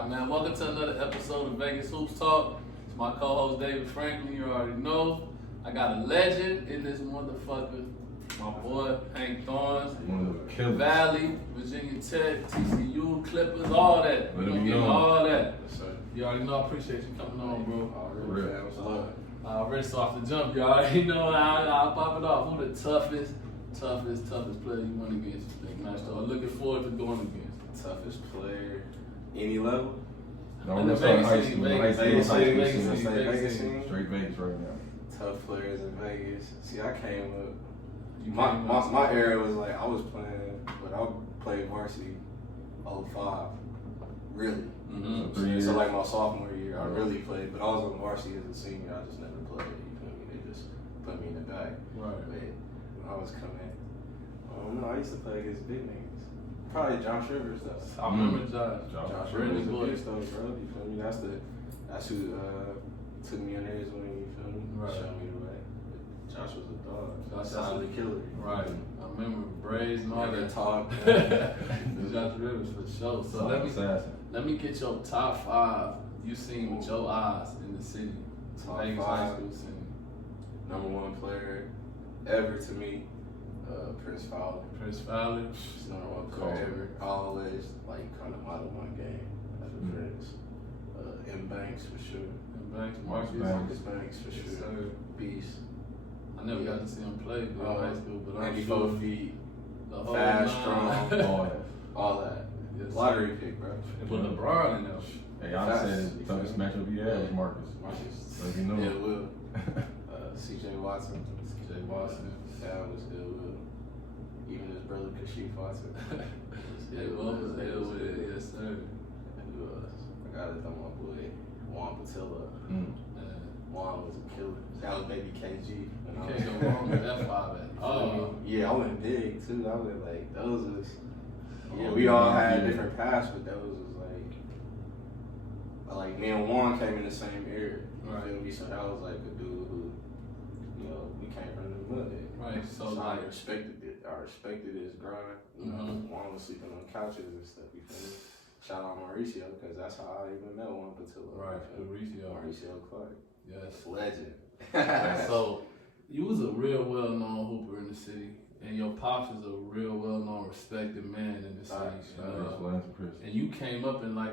Alright, man, welcome to another episode of Vegas Hoops Talk. It's my co-host David Franklin, you already know. I got a legend in this motherfucker. My boy, Hank Thorns. Valley, Virginia Tech, TCU, Clippers, all that. We're gonna get all that. You already know I appreciate you coming on, bro. Already so off the jump, you already know I'll pop it off. Who the toughest player you went against? I'm looking forward to going against. Toughest player, any level? No, let's start high school. Vegas scene. Straight Vegas right now. Tough players in Vegas. See, I came up. My era was like I was playing, but I played varsity 05. Really. Mm-hmm. So like my sophomore year, I really played, but I was on varsity as a senior. I just never played. You feel me? They just put me in the back. Right. But when I was coming, I don't know. I used to play against big niggas. Probably Josh Rivers though. I remember Josh. Josh Rivers was a beast though, bro. You feel me? That's who took me under his wing. You feel me? Right. Showed me the way. But Josh was a dog. Josh solid killer. Right. I remember braids and all that talk. Josh Rivers for sure. So let me get your top 5 you seen with your eyes in the city. Top Vegas 5. high school scene. Number 1 player ever to me, Prince Fowler. Prince Fowler. He's number 1 player ever. I always like kind of model my game as a Prince. M. Banks for sure. Marcus Banks for Yes, sure. sir. Beast. I never got to see him play in high school, but I'm 94 sure feet, the whole fast, nine. strong, all that. Yes, Lottery pick, bro. and put LeBron in there. Hey, I said the toughest matchup he had was Marcus. So you know. Ill Will. C.J. Watson. C.J. Watson. That was Ill Will. Even his brother Kashif Watson. Yes, sir. And who else? I gotta throw my boy Juan Patilla. Juan was a killer. That was baby KG. You can't go wrong with that 5 at all. Yeah, I went big too. I went like those was. Yeah, we all had different paths, but those was like me and Juan came in the same era. Right. Feel me? So that was like a dude who, we came from the mud. Right. So I like, respected it. I respected his grind. You know, Juan was sleeping on couches and stuff. You feel me? Shout out Mauricio, because that's how I even met Juan Patilla. right, Mauricio Clark. Yes. Legend. So you was a real well-known hooper in the city, and your pops is a real well-known, respected man in the city. And you came up in like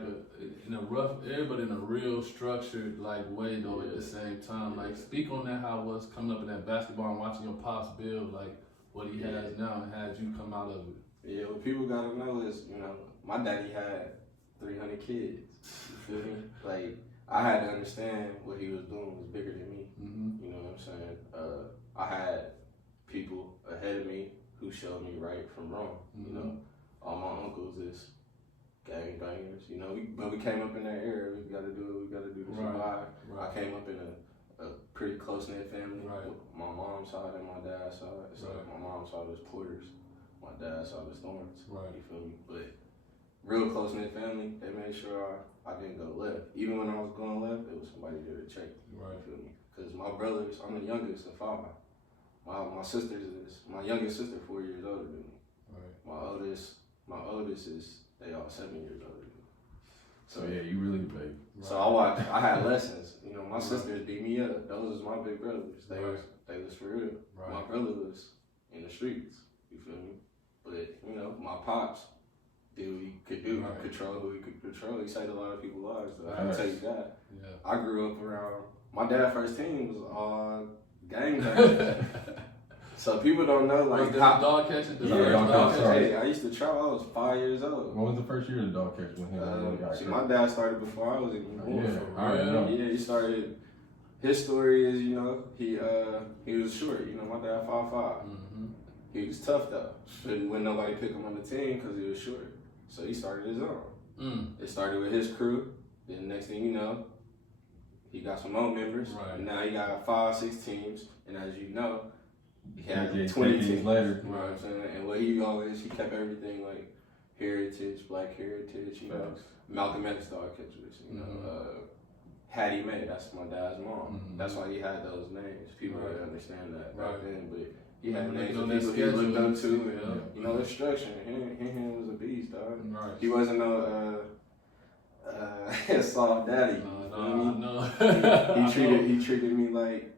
in a rough area, but in a real structured like way though. At the same time, like speak on that, how it was coming up in that basketball and watching your pops build like what he has now, and had you come out of it. Yeah, what people gotta know is, my daddy had 300 kids. You feel me? Like, I had to understand what he was doing was bigger than me. You know what I'm saying? I had people ahead of me who showed me right from wrong. You know, all my uncles is gangbangers. But we came up in that era. We gotta do what we gotta do to survive. I came up in a pretty close knit family. With my mom's side and my dad's side. So my mom's side was Porters. My dad's side was Thorns. You feel me? But real close knit family. They made sure I didn't go left. Even when I was going left, there was somebody there to check me. You feel me? Because my brothers, I'm the youngest of 5. My youngest sister 4 years older than me. My oldest is, they all 7 years older than me. So yeah, you really played. So I had lessons. My sisters beat me up. Those was my big brothers. They was for real. My brother was in the streets. You feel me? But my pops did what he could do, control who he could control. He saved a lot of people's lives, though. I can tell you that. Yeah. I grew up around, my dad's first team was all gangbangers. So people don't know, like, how dog catching. I used to travel. I was 5 years old. What was the first year of the dog catch with him? See, my dad started before I was even born. Yeah, he started. His story is, he was short. My dad 5'5". He was tough though. When nobody pick him on the team because he was short. So he started his own. It started with his crew. Then next thing you know, he got some more members. And now he got 5, 6 teams. And as you know, he had 20 teams later. You know what I'm saying? And what he kept everything like heritage, black heritage, Malcolm X dog catchers, Hattie Mae, that's my dad's mom. That's why he had those names. People didn't understand that back then, but he had names of people he looked up to, and instruction. Him was a beast, dog. He wasn't no soft daddy. No. He treated me like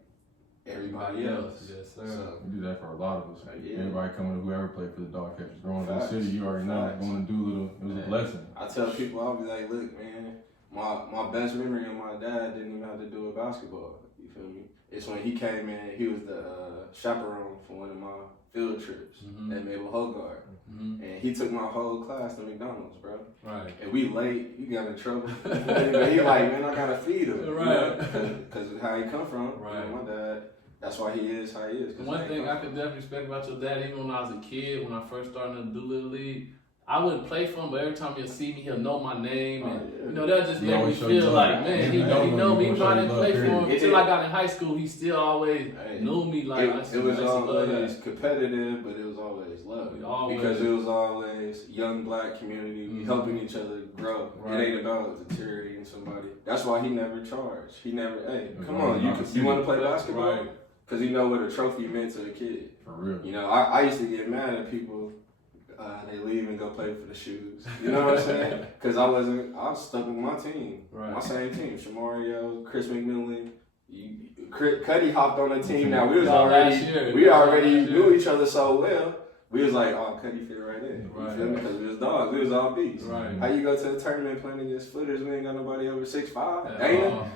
everybody else. Yes, sir. So, We do that for a lot of us. Yeah. Everybody coming to whoever played for the Dog Catchers. Growing up in the Facts. city, you already know Facts. going to Doolittle, it was a blessing. I tell people, I'll be like, look, man, my best memory of my dad didn't even have to do with basketball. You feel me? It's when he came in, he was the chaperone for one of my field trips at Mabel Hogard. And he took my whole class to McDonald's, bro. Right. And we late, he got in trouble. But he like, man, I gotta feed him. Right. Because of how he come from. Right. You know, my dad, that's why he is how he is. One thing I could definitely respect about your dad, even when I was a kid, when I first started in the Doolittle League, I wouldn't play for him, but every time he'll see me, he'll know my name, and you know that just made me feel like, man, he know me. Even though I didn't play for him until I got in high school, he still always knew me. Like it was always competitive, but it was always love. Because it was always young black community, we helping each other grow. It ain't about deteriorating somebody. That's why he never charged. He never, hey, come on, you want to play basketball? Because you know what a trophy meant to a kid. For real. You know, I used to get mad at people. They leave and go play for the shoes. You know what I'm saying? Because I was stuck with my team. My same team. Shamario, Chris McMillan. Cuddy hopped on the team. Now we already knew each other so well. We was like, oh, Cuddy fit right in. You feel me? Because we was dogs. We was all beasts. How you go to a tournament playing against footers? We ain't got nobody over 6'5". Dana?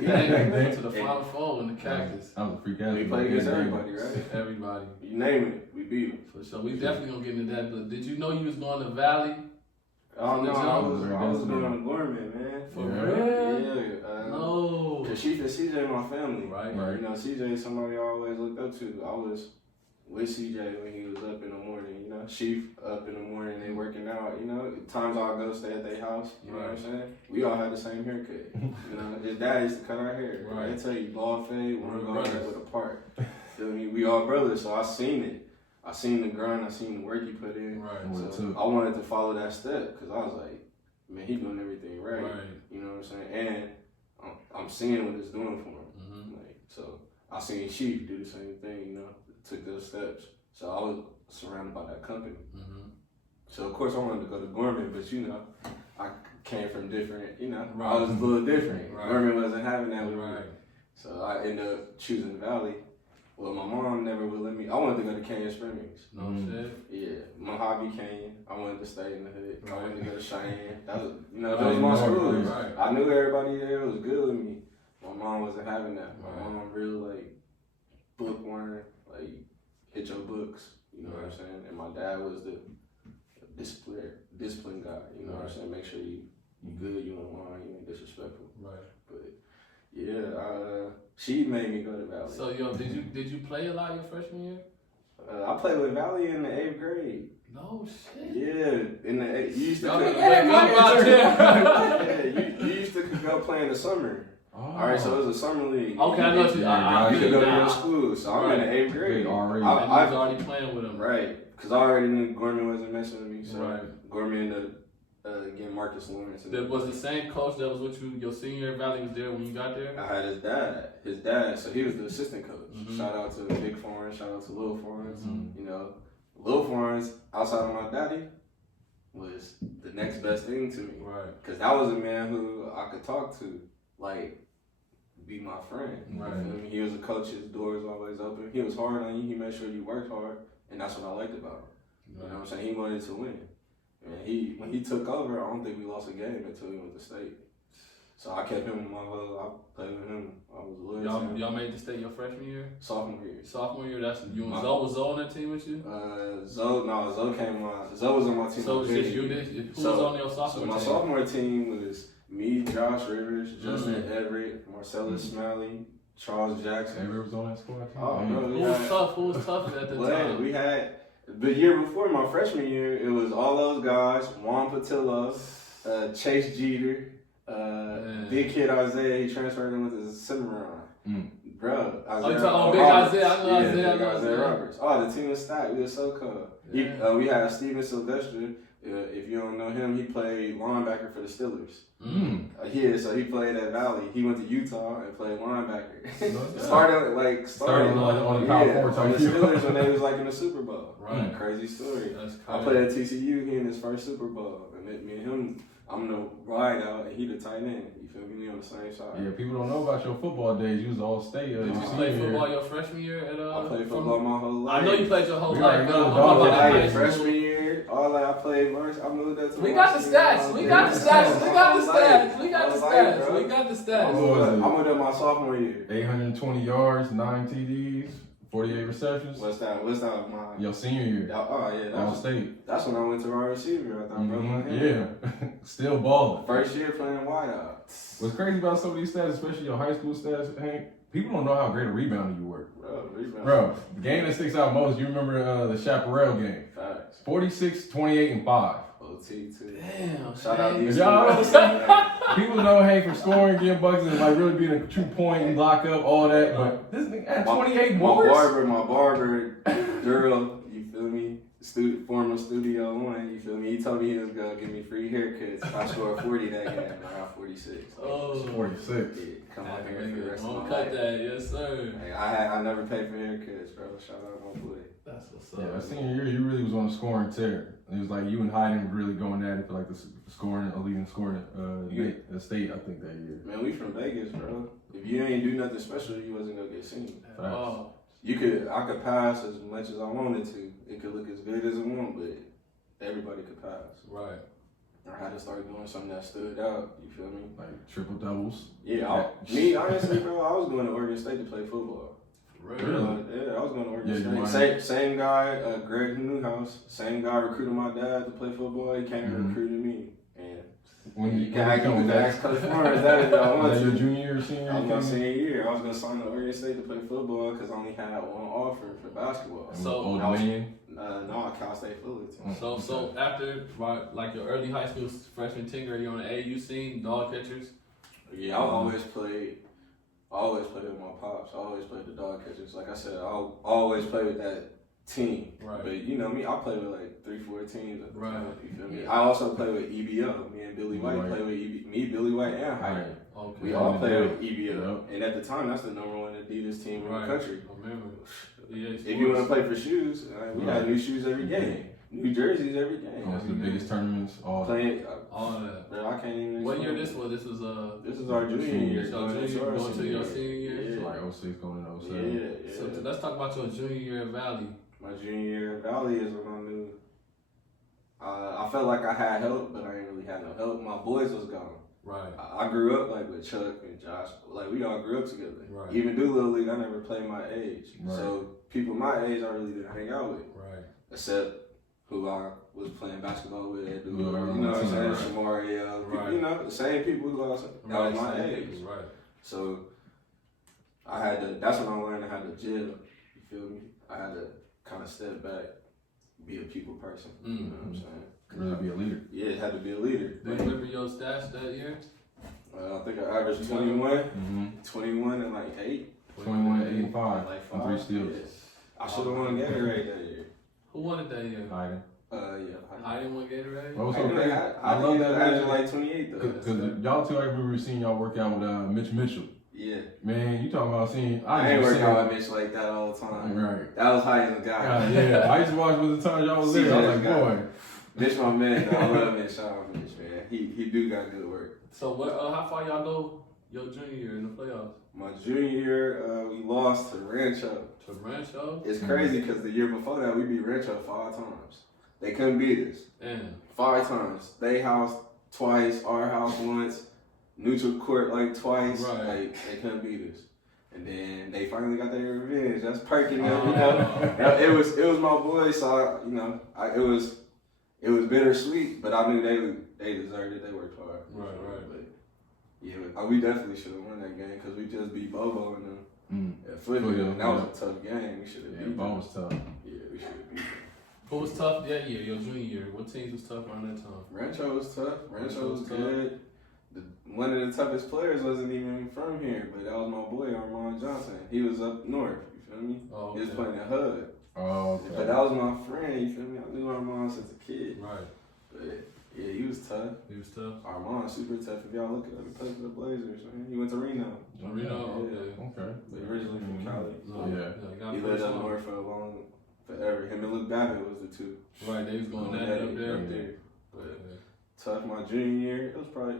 Yeah, they to the Final Four in the Cactus. That was a freak ass. We played against everybody, right? Everybody. You name it, we beat them. For sure. We definitely gonna get into that. But did you know you was going to Valley? Oh no, I was going to Gorman, man. For real? Yeah. No. Cause CJ my family. Right. You know, CJ is somebody I always looked up to. I was with CJ when he was up in the morning, you know. Chief up in the morning, they working out, you know. Times I'll go stay at their house, you know what I'm saying? We all had the same haircut. You know, his dad used to cut our hair. Right. They tell you bald fade, one go with a part. Feel me? We all brothers, so I seen it. I seen the grind, I seen the work he put in. Right. So I wanted to follow that step because I was like, man, he doing everything right. You know what I'm saying? And I'm seeing what it's doing for him. Like, so I seen Chief do the same thing, you know. Took those steps. So I was surrounded by that company. So of course I wanted to go to Gorman, but you know, I came from different, you know, I was a little different. Gorman wasn't having that with me. So I ended up choosing the Valley. Well, my mom never would let me. I wanted to go to Canyon Springs. No shit? Yeah, my hobby Canyon. I wanted to stay in the hood. I wanted to go to Cheyenne. That was, you know, that was my school. I knew everybody there was good with me. My mom wasn't having that. My mom real like bookworm. Like, hit your books, you know what I'm saying? And my dad was the discipline guy, you know what I'm saying? Make sure you good, you in line, you ain't disrespectful. But yeah, she made me go to Valley. So did you play a lot your freshman year? I played with Valley in the 8th grade. No shit. Yeah, in the 8th. You used to you used to go play in the summer. All right, so it was a summer league. Okay, I know you could go to your school, so I'm in the 8th grade. I was already playing with him. Right, because I already knew Gorman wasn't messing with me, so Gorman ended up getting Marcus Lawrence. That was the same coach that was with you, your senior year. Valley was there when you got there? I had his dad, so he was the assistant coach. Shout out to Big Thorns, shout out to Lil Thorns. You know, Lil Thorns, outside of my daddy, was the next best thing to me. Right. Because that was a man who I could talk to, like, be my friend. Right. You know, he was a coach, his door was always open. He was hard on you, he made sure you worked hard, and that's what I liked about him. You know what I'm saying? He wanted to win. And when he took over, I don't think we lost a game until we went to state. So I kept him in my whole, I played with him. I was loyal. Y'all made the state your freshman year? Sophomore year. Sophomore year, that's you and Zoe. Was Zoe on that team with you? Zoe came on. Zoe was on my team. So it's just you did? Who was on your sophomore team? So my sophomore team was me, Josh Rivers, Justin Everett, Marcellus Smalley, Charles Jackson. Everett was on that squad? Oh, no. Who was tough at the time? We had, the year before my freshman year, it was all those guys, Juan Patillo, Chase Jeter, Big Kid Isaiah, he transferred in with his Cimarron. Bro, Isaiah. Big Isaiah, I know Isaiah. Big Isaiah Roberts. Oh, the team was stacked. We were so cool. Yeah. We had Steven Sylvester. If you don't know him, he played linebacker for the Steelers. So he played at Valley. He went to Utah and played linebacker. Started on the Steelers when they was like in the Super Bowl. Right. Crazy story. I played at TCU. He in his first Super Bowl, and me and him I'm the wide out, and he the tight end. You feel me? We on the same side. Yeah, people don't know about your football days. You was all state. Did you play football your freshman year at I played football my whole life. I know you played your whole We life. already know I'm the talking about dog. that Freshman year, all that I played varsity. I moved that to We got the stats. We got the stats. We got the stats. We got the stats. bro. We got the Oh, stats. I moved up my sophomore year. 820 yards, 9 TDs, 48 receptions. What's that? My Your senior year. Oh yeah, All state. that's when I went to wide receiver. I thought, broke my hand. Yeah, still balling. First year playing wide out. What's crazy about some of these stats, especially your high school stats, Hank, people don't know how great a rebounder you were. Bro, the game that sticks out most, you remember the Chaparral game. Facts. 46, 28, and 5. OT too. Damn. Shout out If these y'all guys. people know Hank for scoring, getting buckets, and like really being a true point and lock up, all that. But this nigga at 28 boards. My barber, girl, you feel me? Former Studio One, you feel me? He told me he was gonna give me free haircuts if I scored 40 that game. I got 46. Oh. 46. Yeah, come out here for the rest of Don't my cut life. that, yes sir. Like, I never paid for haircuts, bro. Shout out my boy. That's what's up. Yeah, that senior year, you really was on a scoring tear. It was like you and Hayden were really going at it for like the scoring, leading scoring the state, I think, that year. Man, we from Vegas, bro. If you ain't do nothing special, you wasn't gonna get seen. Oh. I could pass as much as I wanted to. It could look as good as it want, but everybody could pass. Right. I had to start doing something that stood out. You feel me? Like triple doubles. Yeah, me honestly, bro, I was going to Oregon State to play football. Really? Yeah, I was going to Oregon Yeah, State. Same guy, Greg Newhouse. Same guy recruited my dad to play football. He came and recruited me. And When you can ask Coach Thorns that if I want was that your to. junior year or senior year? I was my senior year. I was going to sign to Oregon State to play football because I only had one offer for basketball. So, So, Old Dominion? No, Cal State Fullerton. So after like your early high school freshman tenure, you're on the AAU scene, dog catchers. Yeah, I always played with my pops. I always played the dog catchers. Like I said, I always played with that team. Right. But you know me, I played with like 3-4 teams at the Right. time. You feel me? I also played with EBO. Me and Billy White played with Billy White, and Hyde. Okay. We all played with EBO. Yep. And at the time, that's the number one Adidas team in the country. I remember. Yeah, If you want to play for shoes, we had new shoes every game. New jerseys every game. That's the biggest tournaments. All Playing, all of that. bro, I can't even. What year explain. this was? This is our junior year. So going to your senior year. So like 06 going to 07. Yeah. So let's talk about your junior year at Valley. My junior year at Valley is when I knew. I felt like I had help, but I didn't really have no help. My boys was gone. Right. I grew up like with Chuck and Josh. Like we all grew up together. Right. Even do Little League, I never played my age. Right. So people my age I really didn't hang out with. Right. Except who I was playing basketball with at Yeah, you know what I'm saying? right. Shamaria. Right. You know, the same people who I was that was my age. Right. So that's when I learned I had to gel. You feel me? I had to kind of step back, be a people person. You know what I'm saying? Really be a leader. Yeah, it had to be a leader. Do you remember your stats that year? I think I averaged 21, Mm-hmm. 21 and like 8. 21, 8, and 5. Like And 3 steals. Yeah. I should have won Gatorade that year. Who won it that year? Hayden. Yeah. I didn't win Gatorade. What was I so crazy? I love that. averaged like 28 though. Because y'all two, I remember seeing y'all work out with Mitch Mitchell. Yeah. Man, you talking about seeing. I ain't working out with Mitch like that all the time. Right. That was high as a guy. God, yeah. I used to watch with the time y'all was there. I was like, boy. Mitch, my man, though. I love Mitch. Shout out Mitch, man. He do got good work. So what? How far y'all go your junior year in the playoffs? My junior year, we lost to Rancho. To Rancho? It's crazy because the year before that, we beat Rancho 5 times. They couldn't beat us. Damn. 5 times. They house twice, our house once, neutral court like twice. Right. Like, they couldn't beat us. And then they finally got their revenge. That's perking them, you know. It was my boys, so it was bittersweet, but I knew they deserved it. They worked hard. Right. But yeah, we definitely should have won that game because we just beat Bobo and them at Foothill. And that was a tough game. We should have beat them. Bobo was tough. Yeah, we should have beat them. Who was tough that year, your junior year? What teams was tough around that time? Rancho was tough. Rancho was tough. good. One of the toughest players wasn't even from here, but that was my boy Armand Johnson. He was up north. You feel me? Oh, He was okay. playing at HUD. Oh, okay. But that was my friend. You feel me? I knew Armand since a kid. Right. But yeah, he was tough. He was tough. Armand super tough. If y'all look at him, he played for the Blazers. Man. He went to Reno. Reno, okay. Okay. But originally from Cali. Yeah. He lived up north for forever. Him and Luke Babbitt was the two. Right, they was going at it up there. But tough my junior year. It was probably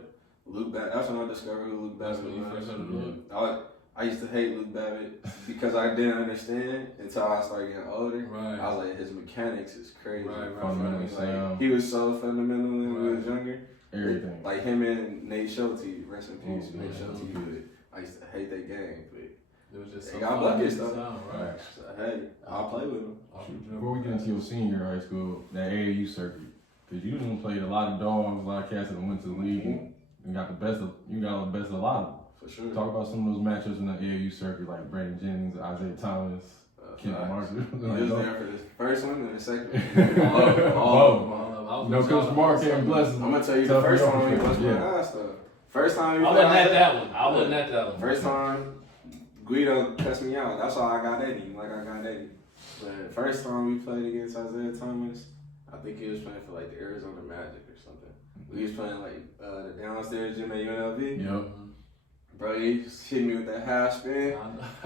Luke Babbitt. That's when I discovered who Luke Babbitt was. That's when you first heard of Luke. I used to hate Luke Babbitt because I didn't understand until I started getting older. Right. I was like, his mechanics is crazy. Right. He was so fundamental when he was younger. Everything. Like him and Nate Schulte, rest in peace. Nate Schulte, I used to hate that game, but it was just they got buckets though. Right. So hey, I'll play with them. Before we get into your senior high school, that AAU circuit, because you done played a lot of dogs, a lot of cats that went to the league, and got the best of a lot of them. For sure. Talk about some of those matchups in the AAU circuit, like Brandon Jennings, Isaiah Thomas, Kent Marshall. You was there for the first one and the second one. No, Coach Mark can't bless him. I'm gonna tell you the first time we was my ass though. First time I wasn't at that one. I wasn't at that one. First time Guido cussed me out. That's why I got Eddie. Like I got Eddie. But first time we played against Isaiah Thomas, I think he was playing for like the Arizona Magic or something. We was playing like the downstairs gym at UNLV. Yep. Bro, he hit me with that half spin.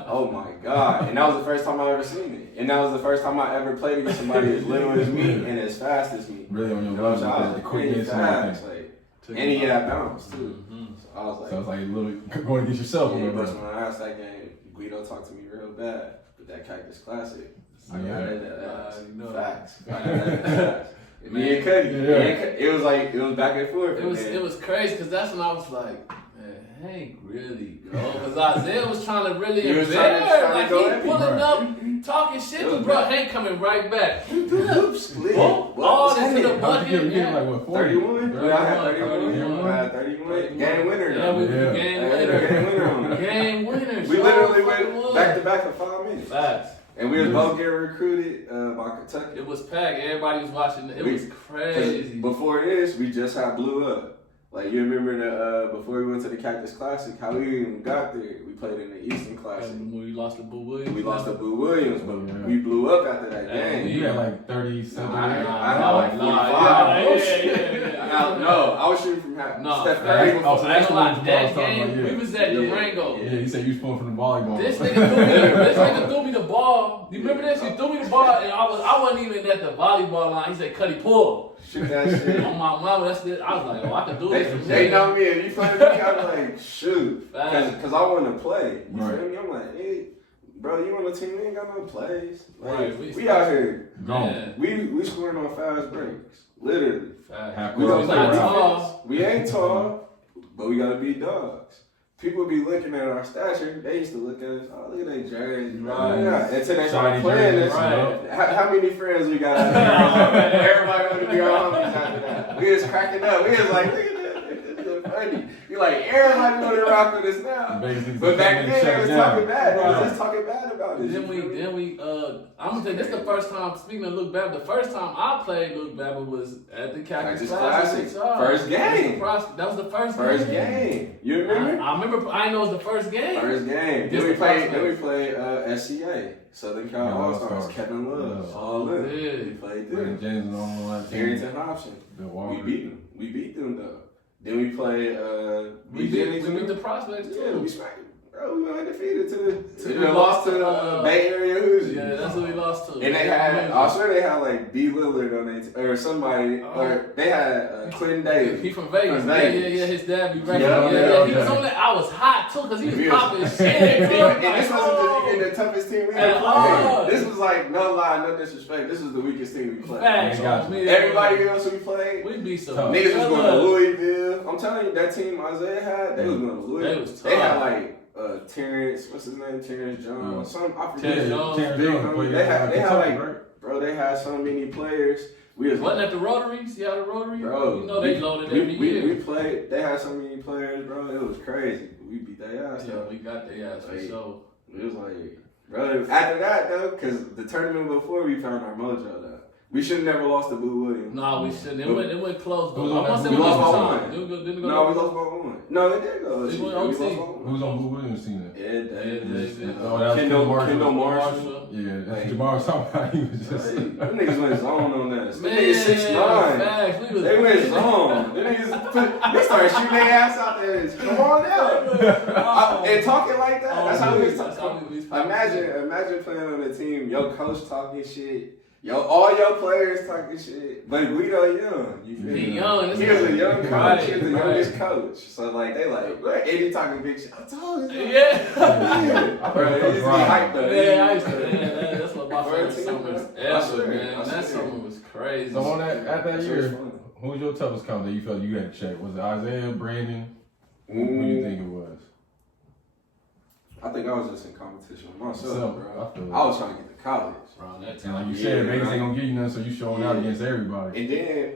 Oh my God. And that was the first time I ever seen it. And that was the first time I ever played against somebody as little as me and as fast as me. Really on your level, I was the quickness and everything. And he had bounce too. So I was like, so it's like a little going against yourself. Yeah, but when I asked that game, Guido talked to me real bad. But that Cactus Classic, I got that facts. I got that. Me and Cuddy. It was like, it was back and forth. It was crazy because that's when I was like, Hank really go, because Isaiah was trying to really embarrass, like he pulling up, talking shit to bro. Hank coming right back. All into the bucket. Yeah, like what, 31? I had 31. Game winner. Game winner. We literally went back to back for 5 minutes. Facts. And we was both getting recruited by Kentucky. It was packed. Everybody was watching. It was crazy. Before this, we just had blew up. Like, you remember before we went to the Cactus Classic, how we even got there? We played in the Eastern Classic. And we lost to Boo Williams. We lost to Boo Williams, but we blew up after that game. You had like 37. I had like 45. I was shooting from half. Steph Curry. That game, we was at Durango. Yeah, you said you was pulling from the volleyball. This nigga threw me the ball. You remember this? He threw me the ball, and I wasn't even at the volleyball line. He said, "Cuddy, pull." Shoot that shit. On my mama, that's it. I was like, oh, I can do this. They know me. If you play me, I'm like, shoot. Because I want to play. You feel me? I'm like, hey, bro, you on the team? We ain't got no plays. Like, we out here. Gone. We scoring on fast breaks. Literally. We not tall. We ain't tall, but we got to be dogs. People be looking at our stature. They used to look at us. Oh, look at that jersey. Right. Until they started playing this. Right. How many friends we got out there? Everybody want to be our homies after that. We was cracking up. We was like, look at that. This is funny. We like, everybody want to rock with us now. But back then, they was talking bad. They was just talking bad about it. Then we, I'm gonna tell you, this is the first time, speaking of Luke Babbitt, the first time I played Luke Babbitt was at the Cactus Classic. First game. That was the first game. You remember? I remember, I know it was the first game. First game. Then we played SCA. Southern Cal All-Stars. Kevin Love. All in. We played them. James on the Harrington Hobson. We beat them though. Then we played we beat the Prospects too. Yeah, we smacked them. Bro, we went undefeated to lost to the Bay Area Hoosiers. Yeah, that's what we lost to. And they had, I swear they had like B. Lillard on it, or somebody, or they had Quentin Davis. He from Vegas. Yeah, his dad be right. Yeah, he was on that. I was hot too, because he was popping shit. And this wasn't the toughest team we ever played. This was like, no lie, no disrespect, this was the weakest team we played. Everybody else we played, we beat some niggas was going to Louisville. I'm telling you, that team Isaiah had, they was going to Louisville. They had like Terrence, what's his name? Terrence Jones. Terrence Jones. They had so many players. Wasn't at the Rotaries? Yeah, the Rotary. Bro, you know they loaded every year. We played. They had so many players, bro. It was crazy. We beat their ass. Yeah, we got their ass for sure. It was like, bro. After that though, because the tournament before we found our mojo though. We should have never lost to Boo Williams. No, we shouldn't. It went close though. We lost by one. We lost by one. No, they did go. They went OT. Who was on Boo Williams' team then? Kendall Marshall. Yeah, Jamar was talking about. He was just. Them niggas went zone on us. Them niggas 6'9". They went zone. Them niggas they started shooting their ass out there. Come on now. And talking like that. That's how we was talking. Imagine playing on a team. Your coach talking shit. all your players talking shit, but Guido young. You feel He me? young. He was a young coach. He was the Right. youngest coach. So like they like, look, Eddie talking big shit. I told you. Yeah. I Bro, played he used to be hyped though. Yeah, I used to. Man, that's what my favorite Team, summer bro. ever, man. I That swear. summer was crazy. So on that at that That year, was fun. who was your toughest count that you felt you had to check? Was it Isaiah, Brandon? Who do you think it was? I think I was just in competition with myself, So, bro. I feel I was trying to get to college. Around that And like time. you said, Yeah, Vegas right. ain't gonna give you nothing, so you showing out Yeah. against everybody. And then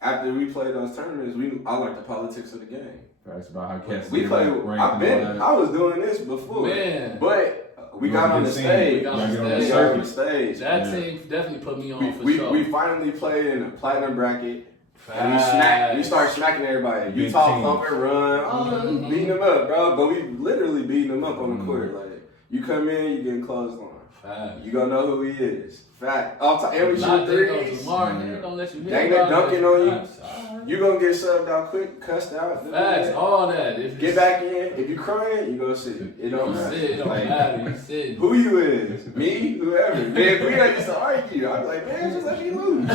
after we played those tournaments, I learned the politics of the game. That's about how cats We get played. ranked and all that. I was doing this before, Man. but we You got gonna on get the seen. stage. We got on the You gotta stage. get We got on on the the stage. That Yeah. team definitely put me on for We sure. finally played in the platinum bracket. And we Facts. started smacking everybody. Big Utah teams. pump and run. Mhm. Beating them up, bro. But we literally beating them up on the Mhm. court. Like, you come in, you getting closed on. Facts. You gonna know who he is. Fact. And we Not shoot they go threes. tomorrow, nigga, don't let you hit Dang, they about dunking it. on you. Facts. Alright. You gonna get subbed out quick, cussed out. Facts, all that. If Get back in. If you crying, you go sit. It don't You matter. sit, it don't Like, matter. You sit. who you is? Me? Whoever. Man, if we used to argue, I'd be like, man, just let me lose.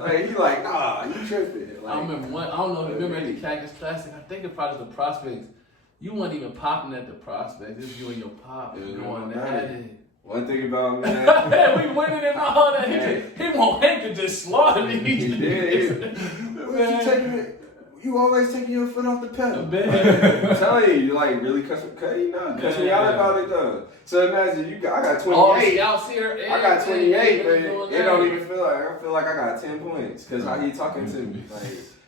Like, he like, nah, you tripping. Like, I remember one. I don't know if you remember at the Cactus Classic. I think it probably was the Prospects. You weren't even popping at the Prospects. It's you and your pop It was going my at night. it. one thing about me, Man, we winning and all that. Hey. He won't Hank to just slaughter me. He did. You always taking your foot off the pedal. I'm telling you like really cuss me out about it though. So imagine I got 28. All the scouts here. I got 28, but doing it that. don't even feel like I feel like I got 10 points because how he talking to me like,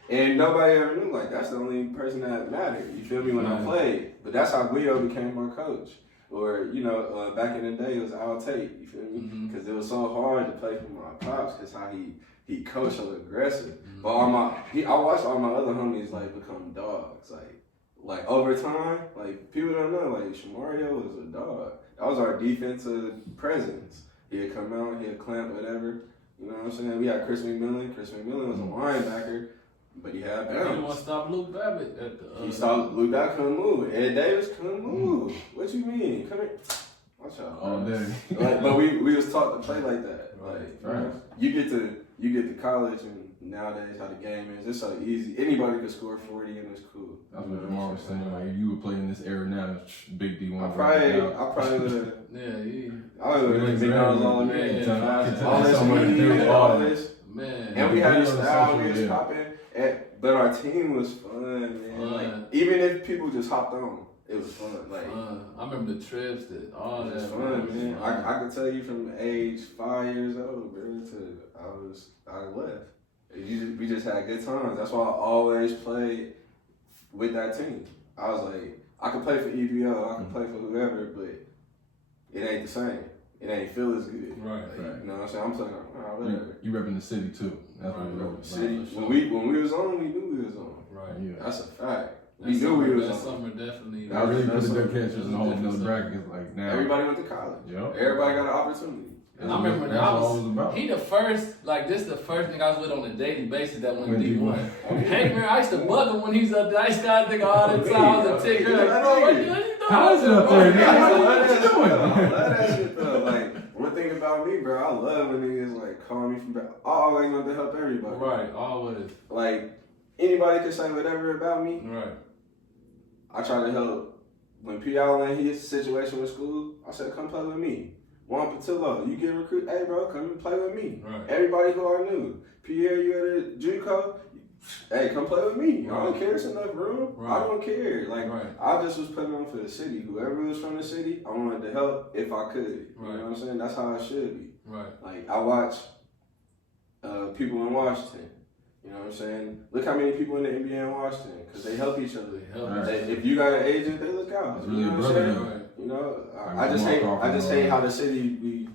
and nobody ever knew like that's the only person that mattered. You feel me when I played, but that's how Guido became my coach. Or back in the day it was Al Tate. You feel me? Because it was so hard to play for my pops because how he coached so aggressive. But I watched all my other homies like become dogs. Like over time, like people don't know, like Shamario was a dog. That was our defensive presence. He'd come out, he'd clamp, whatever. You know what I'm saying? We had Chris McMillan. Chris McMillan was a linebacker, but he had You want to bounce. stop Luke Babbitt at the. He saw Luke Dot couldn't move. Ed Davis couldn't move. What you mean? Come here. Watch out. All day. But we was taught to play like that. Right. Like you get to college and nowadays how the game is, it's so easy. Anybody could score 40 and it's cool. That's what Jamal was saying. Like if you would play in this era now, big D1. I probably would have. Yeah, I would have been McDonald's all Yeah, American. yeah. All this So much money, dude, all all this. man. And we had a style, we was Yeah. popping. But our team was fun, man. Fun. Like even if people just hopped on, it was fun. Like I remember the trips, all it was that. fun, man. I could tell you from age 5 years old, bro, to I left. We just had good times. That's why I always played with that team. I was like, I could play for EBO, I could play for whoever, but it ain't the same. It ain't feel as good. Right. Like, you know what I'm saying? I'm talking about whatever. You repping the city too. That's what Right, you right. repping. City. Right. When we was on, we knew we was on. Right. Yeah. That's a fact. That We knew we summer- was that on. summer definitely. I really put the That's good catchers in a whole different nother summer. bracket. Like now, Everybody went to college. Yep. Everybody got an opportunity. I remember that's all it was about. he the first, like this the first nigga I was with on a daily basis that went Went D1. D1. Hank, man, I used to bug him when he's up there. I used to think all the time. I was a tick. Like, bro, what you doing? How is it up there, nigga? I love What that you shit. I doing? love that shit though. Like one thing about me, bro, I love when niggas like call me from back. I always want to help everybody. Right, always. Like anybody can say whatever about me. Right. I try to help. When P. Allen in his situation with school, I said, come play with me. Juan Patillo, you get recruited. Hey, bro, come and play with me. Right. Everybody who I knew. Pierre, you at a JUCO? Hey, come play with me. I don't Right. care. It's enough room. Right. I don't care. Like, Right. I just was putting on for the city. Whoever was from the city, I wanted to help if I could. Right. You know what I'm saying? That's how it should be. Right. Like, I watch people in Washington. You know what I'm saying? Look how many people in the NBA in Washington, because they help each other. They help Right. If you got an agent, they look out. It's You really know a what I'm saying? brotherhood. Right. You know, Like I just Jamal Crawford, hate how the city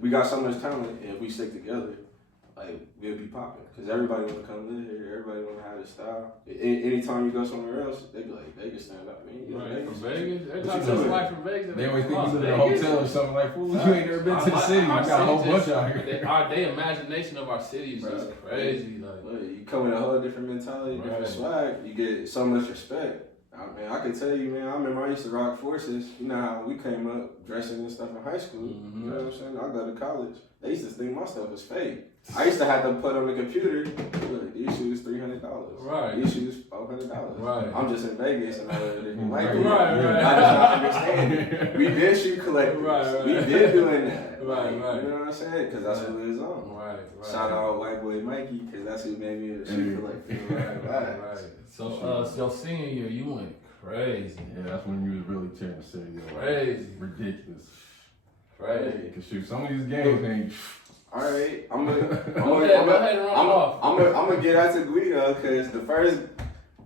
we got so much talent, and if we stick together, like we'll be popping. Cause everybody want to come live here, everybody want to have this style. Anytime you go somewhere else, they be like Vegas stand up, man. You go to Right. From Vegas. Vegas? Every What time you I doing? somebody from Vegas, They always think Las you live in a Vegas. hotel or something like, fool, you ain't never been to the city. I got a whole bunch out here. Their imagination of our city is just crazy. Like, Look, you come with a whole different mentality, different Right. swag. You get so much respect. I can tell you, man, I remember I used to rock Forces. You know how we came up dressing and stuff in high school. Mm-hmm. You know what I'm saying? I go to college. They used to think my stuff was fake. I used to have to put on the computer, look, these shoes $300. Right. These shoes $400. Right. I'm just in Vegas and all of different like it. Right. I just don't understand it. We did shoe collectors. Right. We did doing that. Right. You know what I'm saying? Because that's what it was on. Right. Shout out white boy Mikey, because that's who made me a shoe collector. Right. So your senior year, you went crazy. Yeah, that's when you was really tearing the city up. Crazy. Ridiculous. Crazy. Cause shoot, some of these games ain't. All right, I'm Go ahead, run off. gonna get out to Guido because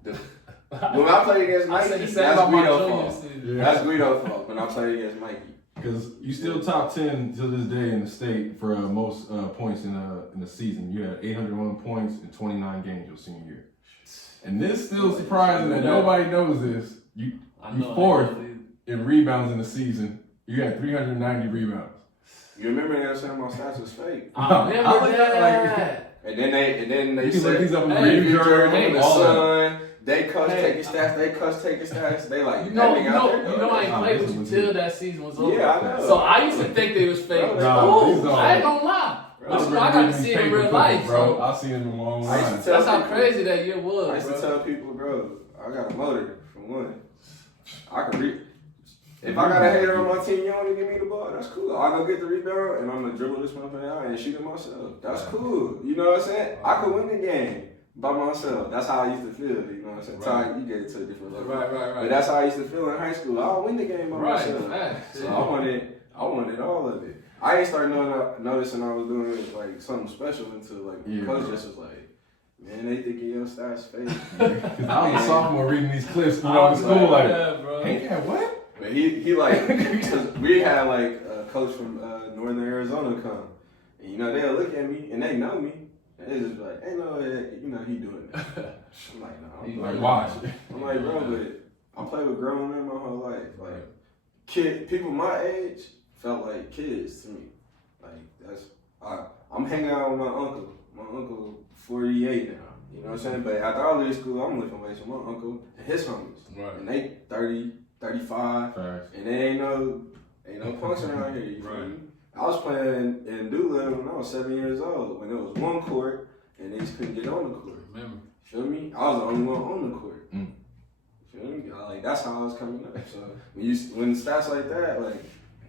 when I played against Mikey, that's Guido's fault. Yeah. That's Guido's fault when I played against Mikey. Because you still top 10 to this day in the state for most points in the season. You had 801 points in 29 games your senior year. And this still surprising that nobody knows this. You fourth in rebounds in the season. You had 390 rebounds. You remember they saying my stats was fake? I remember that. And then they you can said, look these up in the hey, review the all that. sun. They coach taking stats. They coach taking stats. They like you know I ain't played with you till that season was over. Yeah, I know. So I used to think they was fake. I ain't gonna lie. I got to see it in real life, bro. I seen it in my own life. That's how crazy that year was. I used to tell people, bro, I got a motor for one. I can read. If I got a hater on my team, you want to give me the ball, that's cool. I go get the rebound and I'm gonna dribble this motherfucker out and shoot it myself. That's cool. You know what I'm saying? I could win the game by myself. That's how I used to feel. You know what I'm saying? Right. Ty, you get it to a different level. Right. But that's how I used to feel in high school. I'll win the game by myself. Right. So I wanted all of it. I ain't started noticing I was doing like something special until like the coach just was like, man, they thinking your stats fake. I was a sophomore reading these clips, in school like, ain't that what? But he like, because we had like a coach from Northern Arizona come, and you know they'll look at me and they know me, and they just be like, hey, no, you know he doing that. I'm like, no, I'm like, watch. I'm like, bro, but I played with grown men my whole life. Like, people my age felt like kids to me. Like I'm hanging out with my uncle. My uncle 48 now. You know what I'm saying? But after I leave school, I'm lifting weights with my uncle and his homies. Right. And they 30, 35, and there ain't no punks around here. You feel me? I was playing in Doolittle when I was 7 years old. When there was one court and they just couldn't get on the court. Remember? Feel me? I was the only one on the court. Feel me? Like that's how I was coming up. So when stats like that, like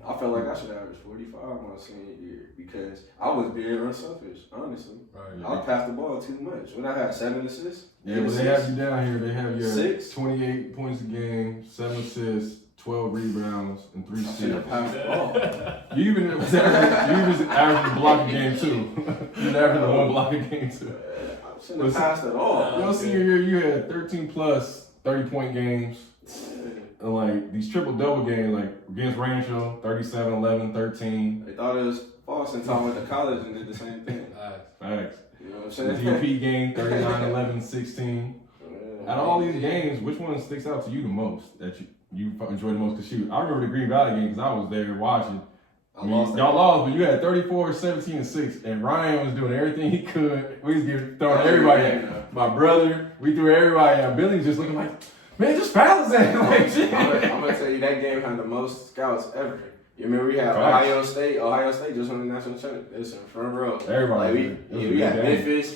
I felt like I should average 45 my senior year because I was being unselfish, honestly. Right. I passed the ball too much. When I had 7 assists. Yeah, but they have you down here. They have you 6, 28 points a game, 7 assists, 12 rebounds, and 3 steals. You even was averaging a block a game too. You was averaging 1 block a game too. I shouldn't have passed at all. Your senior year, you had 13 plus 30-point games. And like these triple-double games, like against Rancho, 37, 11, 13. They thought it was false until I went to college and did the same thing. Facts. You know what I'm saying? The DP game, 39, 11, 16. Out of all these games, which one sticks out to you the most that you enjoy the most? Because shoot, I remember the Green Valley game because I was there watching. Y'all lost, but you had 34, 17, and 6, and Ryan was doing everything he could. We was throwing everybody at. My brother, we threw everybody at. Billy was just looking like, man, just foul his ass. Like, shit. I'm gonna tell you that game had the most scouts ever. You remember we had Ohio State. Ohio State just won the national championship. It's in front row. Everybody. We had Memphis.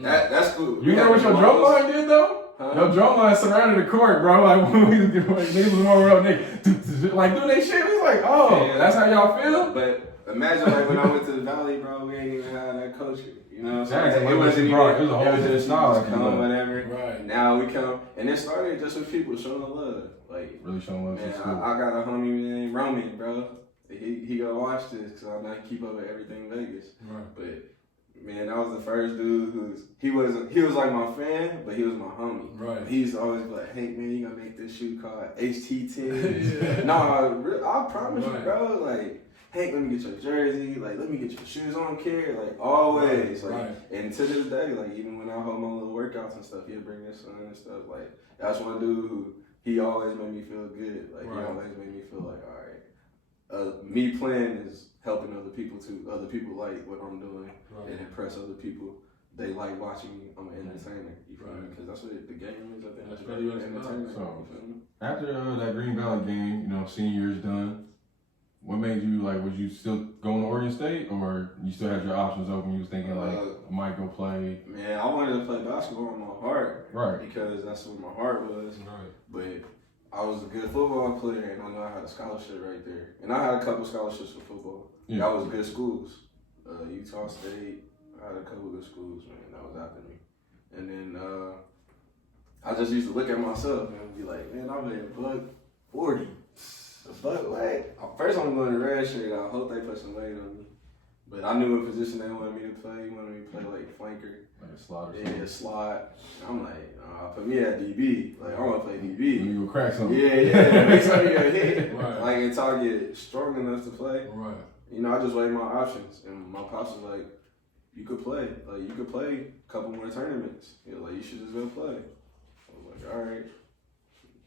That's cool. You know what your drum line did though? Your drum line surrounded the court, bro. Like when niggas was more real niggas, like doing they shit. We was like, oh, that's how y'all feel. But imagine like when I went to the Valley, bro. We ain't even had that culture. You know what I'm saying? It wasn't even. It was a whole different style. Whatever. Right. Now we come, and it started just with people showing love. Like really showing love. Man, I got a homie named Roman, bro. He gonna watch this because I know he keep up with everything Vegas. Right. But man, that was the first dude he was like my fan, but he was my homie. Right. He's always like, hey man, you gonna make this shoe called HT10? No, I promise you, bro. Like, hey, let me get your jersey. Like, let me get your shoes. I don't care. Like, always. Like, and to this day, like, even when I hold my little workouts and stuff, he'll bring this on and stuff. Like, that's one dude who he always made me feel good. Like, he always made me feel like, all right. Me playing is helping other people too. Other people like what I'm doing and impress other people. They like watching me. I'm an entertainer. You feel me? Because that's what the game is. I think that's entertainment. So, after that Green Valley game, senior year's done, what made you, was you still going to Oregon State, or you still had your options open? You was thinking, I might go play? Man, I wanted to play basketball in my heart. Right. Because that's what my heart was. Right. But I was a good football player, and I know I had a scholarship right there. And I had a couple scholarships for football. Yeah. That was good schools. Utah State, I had a couple good schools, man, that was after me. And then I just used to look at myself and be like, man, I made $140. But wait, first I'm going to red shirt. I hope they put some weight on me. But I knew what position they wanted me to play. He wanted me to play like flanker. Like a slot or Yeah, something? slot. I'm like, put me at DB. Like, I want to play DB. You would crack something. Yeah. Make sure you get hit. Right. Like, until I get strong enough to play. Right. I just weighed my options. And my pops was like, you could play. Like, you could play a couple more tournaments. You should just go play. I was like, all right.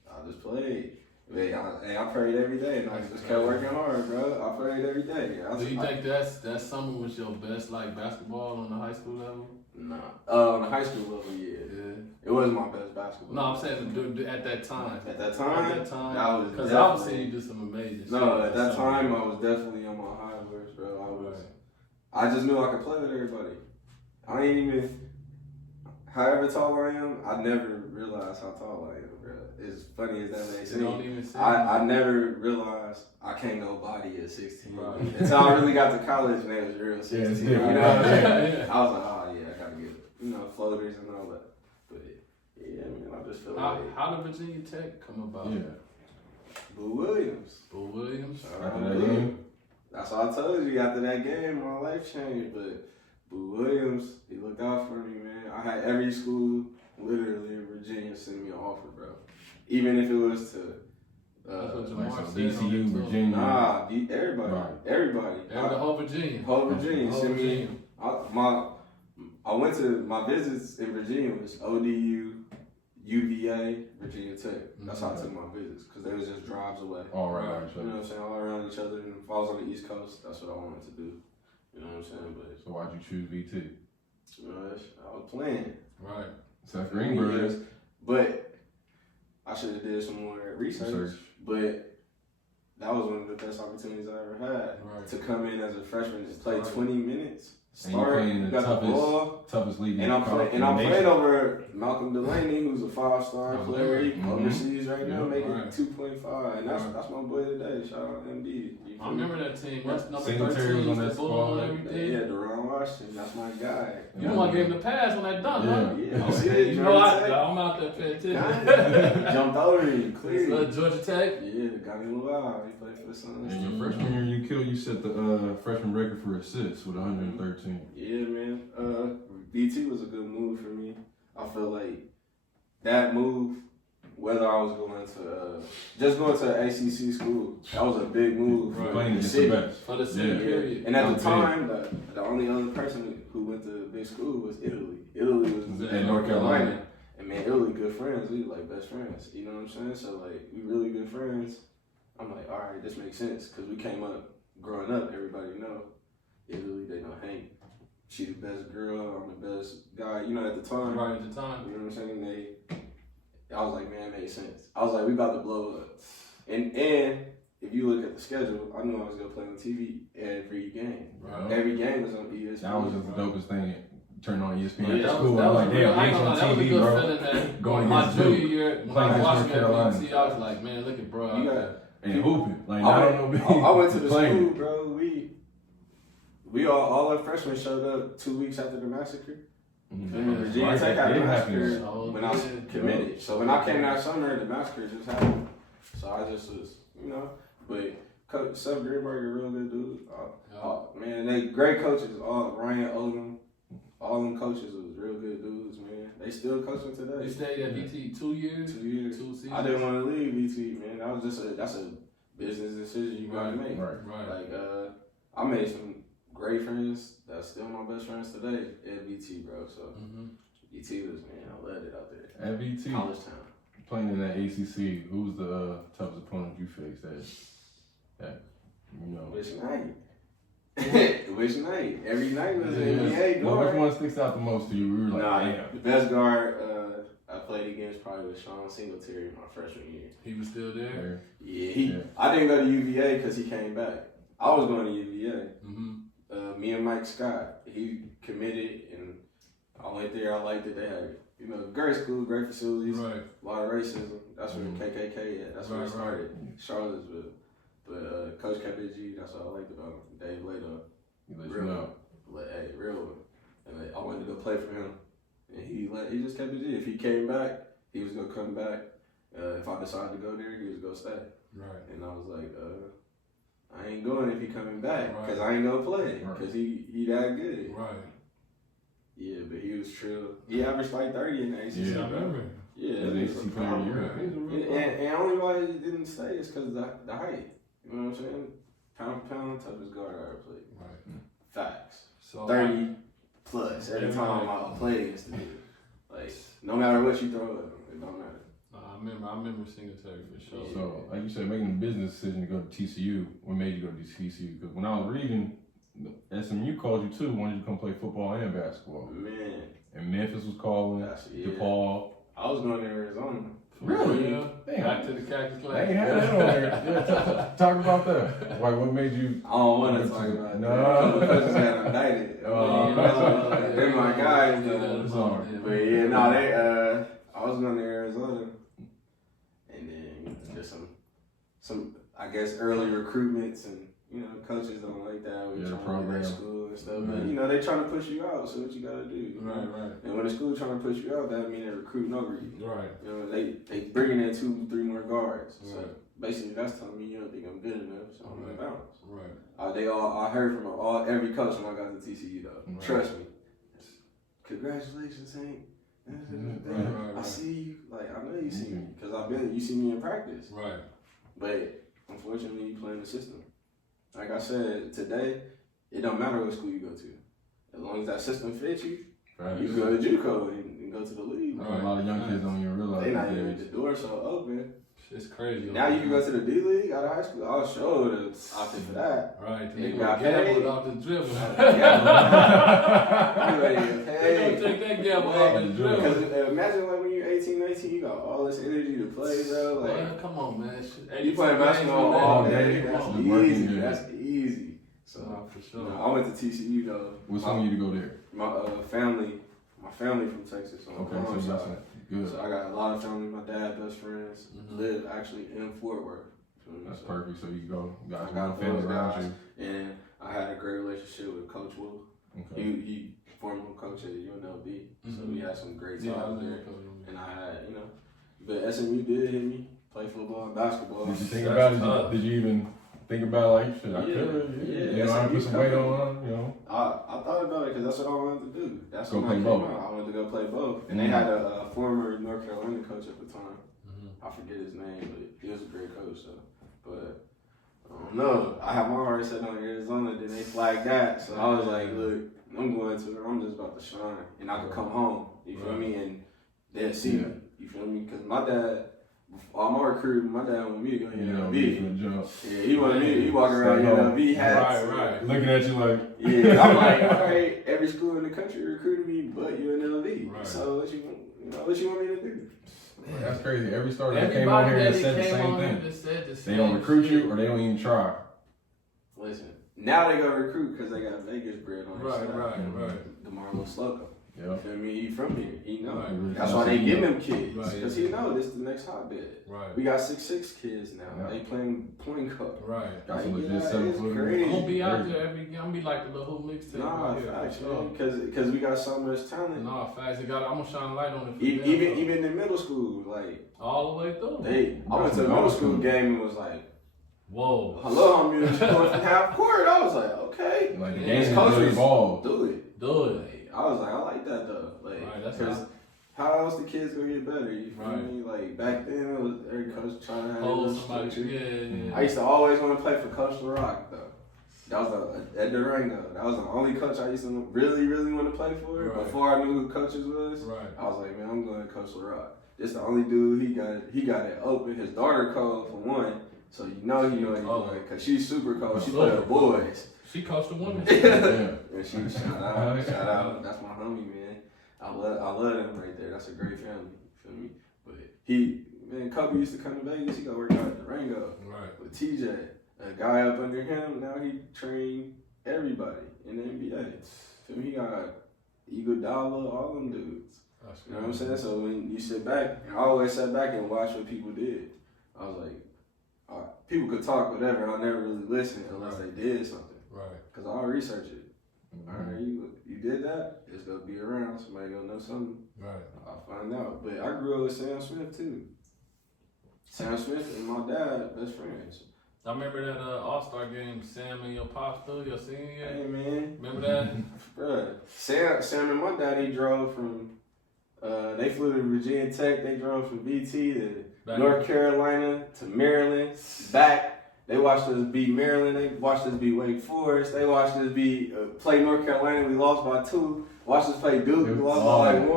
I just played. I prayed every day, and I just kept working hard, bro. I prayed every day. Do you think that summer was your best basketball on the high school level? Nah. On the high school level, yeah. It wasn't my best basketball. No, I'm saying at that time. At that time, that was because definitely. obviously you do some amazing shit. No, at that time I was definitely on my high horse, bro. I just knew I could play with everybody. I ain't even. However tall I am, I never realized how tall I am, bro. As funny as that may seem, I never realized I can't go body at 16. Right. Until I really got to college and it was real 16. Yeah, you know what I'm saying? Yeah. I was like, oh yeah, I gotta get floaters and all that. But yeah, man, I just feel like. How did Virginia Tech come about? Yeah. Boo Williams. Boo Williams. After that game? That's what I told you. After that game, my life changed. But Boo Williams, he looked out for me, man. I had every school, literally in Virginia, send me an offer, bro. Even if it was to DCU, Virginia. Nah, everybody. Right. Everybody. The whole Virginia. Whole Virginia. Send me. I went to my visits in Virginia was ODU, UVA, Virginia Tech. That's how I took my visits because they was just drives away. All right. You know what I'm saying? All around each other. And if I was on the East Coast, that's what I wanted to do. You know what I'm saying? But so why'd you choose VT? I was playing. Right. Seth Greenberg. But I should have did some more research. But that was one of the best opportunities I ever had. Right. To come in as a freshman, just play 20 minutes. Start, and you got the toughest league. And I'm playing over Malcolm Delaney, who's a 5-star player. He overseas right now, making 2.5. And that's my boy today. Shout out MD. I remember that team. That's number Singletary 13. was on that squad. Everything. Yeah, Deron Washington. That's my guy. You know I gave him the pass on that dunk, huh? Yeah. Okay. I'm out there paying attention. Jumped over him, clearly. Georgia Tech? Yeah, got me Luau. He played for the Suns. And your freshman year, you set the freshman record for assists with 113. Yeah, man. BT was a good move for me. I feel like that move, whether I was going to just going to an ACC school, that was a big move for Playing the against city. the best. For the city, period. And at the time, the only other person who went to a big school was Italy. Italy was in North Carolina. And man, Italy good friends. We like best friends. You know what I'm saying? So like, we really good friends. I'm like, all right, this makes sense because we came up growing up. Everybody know Italy. They know Hank. She the best girl. I'm the best guy. You know, at the time. Right at the time. You know what I'm saying? I was like, man, it made sense. I was like, we about to blow up. And if you look at the schedule, I knew I was gonna play on TV every game. Right. Every game was on ESPN. That was just the dopest thing. Turn on ESPN. Yeah, That's cool. That I'm was like, damn, that on was a TV, good bro. feeling that Going my against junior Duke. year, when Playing I was against watching North at BT, I was like, man, look at bro. And hooping. Like, I I went to the playing. school, bro. We all our freshmen showed up 2 weeks after the massacre. And Virginia Tech had the massacre when I was committed. So when I came that summer, the massacre just happened. So I just was, but Coach Seth Greenberg, a real good dude. Man, they great coaches. Ryan Odom, all them coaches was real good dudes, man. They still coaching today. You stayed at BT 2 years? 2 years. 2 seasons? I didn't want to leave BT, man. That was that's a business decision you gotta make. Right. Like, I made some great friends that's still my best friends today at BT, bro. So BT was, man, I loved it out there. At BT, College town. playing in that ACC, who's the toughest opponent you faced? Which night? Which night? Every night was an NBA guard. Which one sticks out the most to you? We were like, damn. The best guard I played against probably was Sean Singletary my freshman year. He was still there? Yeah, I didn't go to UVA because he came back. I was going to UVA. Mm-hmm. Me and Mike Scott, he committed, and I went there. I liked it. They had, great school, great facilities, right. a lot of racism. That's where the KKK at. That's where it started, Charlottesville. But Coach kept it G. That's what I liked about him. Dave Lato, real one. And I wanted to go play for him, and he just kept it G. If he came back, he was gonna come back. If I decided to go there, he was gonna stay. Right. And I was like, I ain't going if he coming back, because I ain't gonna play, because he that good. Right. Yeah, but he was trill. He averaged like 30 in the ACC. Yeah, I remember. Yeah, and only why he didn't stay is because the height. You know what I'm saying? Pound for pound, toughest guard I ever played. Right. Facts. So 30 plus every time I play against the dude. Like, no matter what you throw at him, it don't matter. I remember Singletary for sure. So, like you said, making a business decision to go to TCU, what made you go to TCU? Because when I was reading, SMU called you too, wanted you to come play football and basketball. Man. And Memphis was calling, DePaul. I was going to Arizona. Really? Yeah. Damn. Back to the Cactus Class. They ain't had that on there. Yeah, talk about that. Like, what made you? I don't want to talk about no. that. No. Coaches got indicted. They're my guys, though. But yeah, no, I was going to Arizona. And then just some, I guess, early recruitments and, coaches don't like that. We trying to go to school and stuff. Mm-hmm. But, they trying to push you out, so what you got to do? Right. And when the school trying to push you out, that means they recruiting over you. Right. They bringing in 2-3 more guards. Right. So basically, that's telling me you don't think I'm good enough, so I'm going to bounce. Right. I heard from every coach when I got to TCU, though. Right. Trust me. Congratulations, Hank. Right. I see you. Like, I know you see me, because you see me in practice. Right. But unfortunately, you play in the system. Like I said today, it don't matter what school you go to. As long as that system fits you, you go to JUCO and go to the league. Right. A lot of young kids don't even realize they not even the door so open. It's crazy. Now you can go to the D League out of high school. I'll show the option for that. Right. They got gambled off the dribble. They gonna take that gamble off the dribble. Because imagine like when you're 18, 19, you got all this energy to play, bro. Like, man, come on, man. You playing basketball all day. That's That's easy. So for sure. I went to TCU though. What's sending you to go there? My family from Texas. Okay, so that's good. So I got a lot of family. My dad, best friends, live actually in Fort Worth. That's perfect. So you go. You got I got family around guys, you. and I had a great relationship with Coach Will. Okay. He former coach at UNLV, so we had some great times there. And I had, but SMU did hit me, play football and basketball. Did you think about it? Did you even think about like, shit, I could, I put some weight on, I thought about it because that's what I wanted to do. That's go when play I came both. out. I wanted to go play both. And they had a former North Carolina coach at the time. I forget his name, but he was a great coach. So, but I don't know. I have my heart set on Arizona. Then they flagged that, so I was like, look, I'm going to. I'm just about to shine, and I could come home. You feel me? And they'll see me. You feel me? Because my dad. All my recruiting, my dad wanted me to go to UNLV. Yeah, he wanted me. He walking around UNLV hats. Right. Looking at you like. Yeah, I'm like, all right. Every school in the country recruited me, but UNLV. Right. So what you want me to do? Man, that's crazy. Every starter that came on here and said the same thing. They don't recruit you, or they don't even try. Listen, now they go recruit because they got Vegas bread on their side. Right. DeMarlo Slocum. Yeah. You feel me? He from here. He know. Right. That's why they give him kids. Right. Because he know this is the next hotbed. Right. We got 6'6" kids now. They playing point guard. Right. Got some legit it's 7 foot. crazy. I'm gonna be out there I'm gonna be like the little hoop mixtape. Nah, facts, man. Because we got so much talent. Nah, facts. I'm gonna shine a light on it. Even in middle school, like all the way through. I went to a middle school game and was like, whoa. Hello, I'm going from half court. I was like, okay. Like the game really evolved. Do it. Like, I was like, I like that though. Like, because how else the kids gonna get better? You feel me? Like back then, it was every coach trying to have a little structure. Yeah. I used to always want to play for Coach LaRock though. That was at Durango. That was the only coach I used to really, really want to play for. Right. Before I knew who coaches was, I was like, man, I'm going to Coach LaRock. This the only dude he got it open. His daughter cold for one, so you know he doing because she's super cold. She played with boys. She coached the women. And she shout out. That's my homie, man. I love them right there. That's a great family. feel me? But Kobe used to come to Vegas. He go work out at the Rango with TJ. A guy up under him, now he trained everybody in the NBA. Feel me? He got Iguodala, all them dudes. You know what I'm saying? So when you sit back, I always sat back and watch what people did. I was like, people could talk whatever. I never really listened unless they did something. Right. Because I'll research it. All right, you did that? It's gonna be around. Somebody gonna know something. Right. I'll find out. But I grew up with Sam Smith too. Sam Smith and my dad, best friends. I remember that All-Star game, Sam and your pops through your senior year. Hey man, remember that? Bruh, Sam and my daddy drove from. They flew to Virginia Tech. They drove from VT to North Carolina to Maryland, back. They watched us beat Maryland. They watched us beat Wake Forest. They watched us play North Carolina. We lost by 2. Watched us play Duke. We lost by like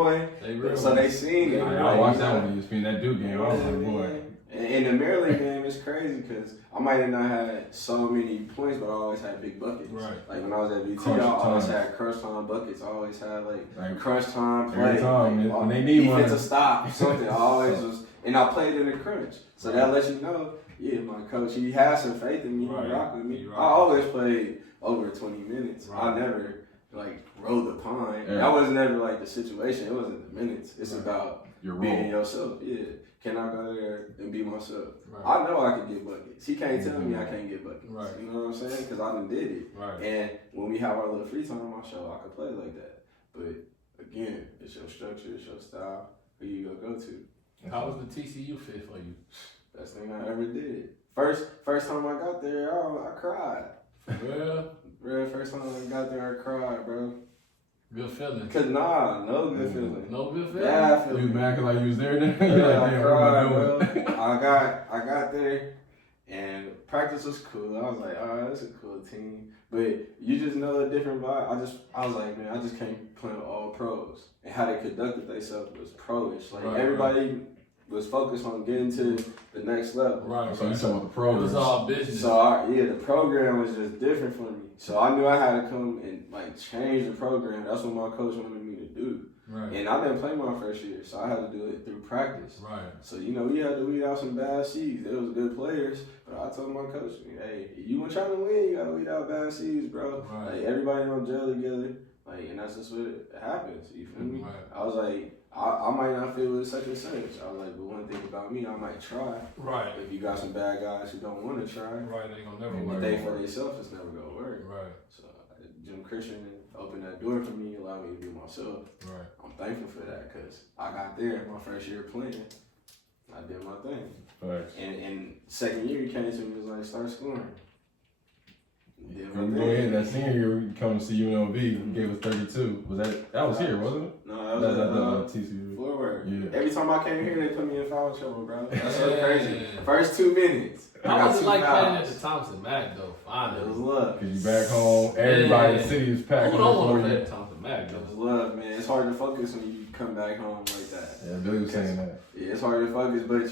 1. So they seen it. I watched that one. You just been that Duke game. I was like, boy. And the Maryland game is crazy because I might have not had so many points, but I always had big buckets. Right. Like when I was at VT, I always had crunch time buckets. I always had like crunch time play. Every time, when they need one. Defensive stop, something. I always was, and I played in the crunch. So that lets you know, yeah, my coach, he has some faith in me. He rock with me. I always played over 20 minutes. I never rode the pine. Yeah. That was never like the situation. It wasn't the minutes. It's about being yourself. Yeah. Can I go there and be myself? Right. I know I can get buckets. He can't tell me I can't get buckets. Right. You know what I'm saying? Because I done did it. Right. And when we have our little free time on my show, I can play like that. But again, it's your structure, it's your style, who you go to. How was the TCU fit for you? Best thing I ever did. First time I got there, I cried. For real? First time I got there, I cried, bro. Good feeling. Cause no good feeling. No good feeling. Bad feeling. You was acting like you was there then? Yeah, I cried, bro. I got there and practice was cool. I was like, all right, that's a cool team. But you just know a different vibe. I was like, man, I just can't play with all pros. And how they conducted themselves was pro-ish. Like everybody was focused on getting to the next level. Right. So you talking about the program? It was all business. So the program was just different for me. So I knew I had to come and change the program. That's what my coach wanted me to do. Right. And I didn't play my first year, so I had to do it through practice. Right. So we had to weed out some bad seeds. They was good players, but I told my coach, hey, you want trying to win, you gotta weed out bad seeds, bro. Right. Like everybody don't gel together. And that's just what happens. You feel me? Right. I was like, I might not feel with such and such. I was like, but one thing about me, I might try. Right. If you got some bad guys who don't want to try, right, they gonna never work. If they for themselves, it's never gonna work. Right. So Jim Christian opened that door for me, allowed me to be myself. Right. I'm thankful for that because I got there my first year playing. I did my thing. Right. And second year, he came to me and was like, start scoring. Go ahead, that senior year, we come to see UNLV, he gave us 32. That was here, wasn't it? No, that was at TCU. Forward. Yeah. Every time I came here, they put me in foul trouble, bro. That's so crazy. First 2 minutes. How was it like playing at the Thompson Mac, though? Finally. It was love. Because you back home, everybody in the city is packed. Who don't want to play at Thompson Mac, though? It was love, man. It's hard to focus when you come back home like that. Yeah, Billy was saying that. Yeah, it's hard to focus, but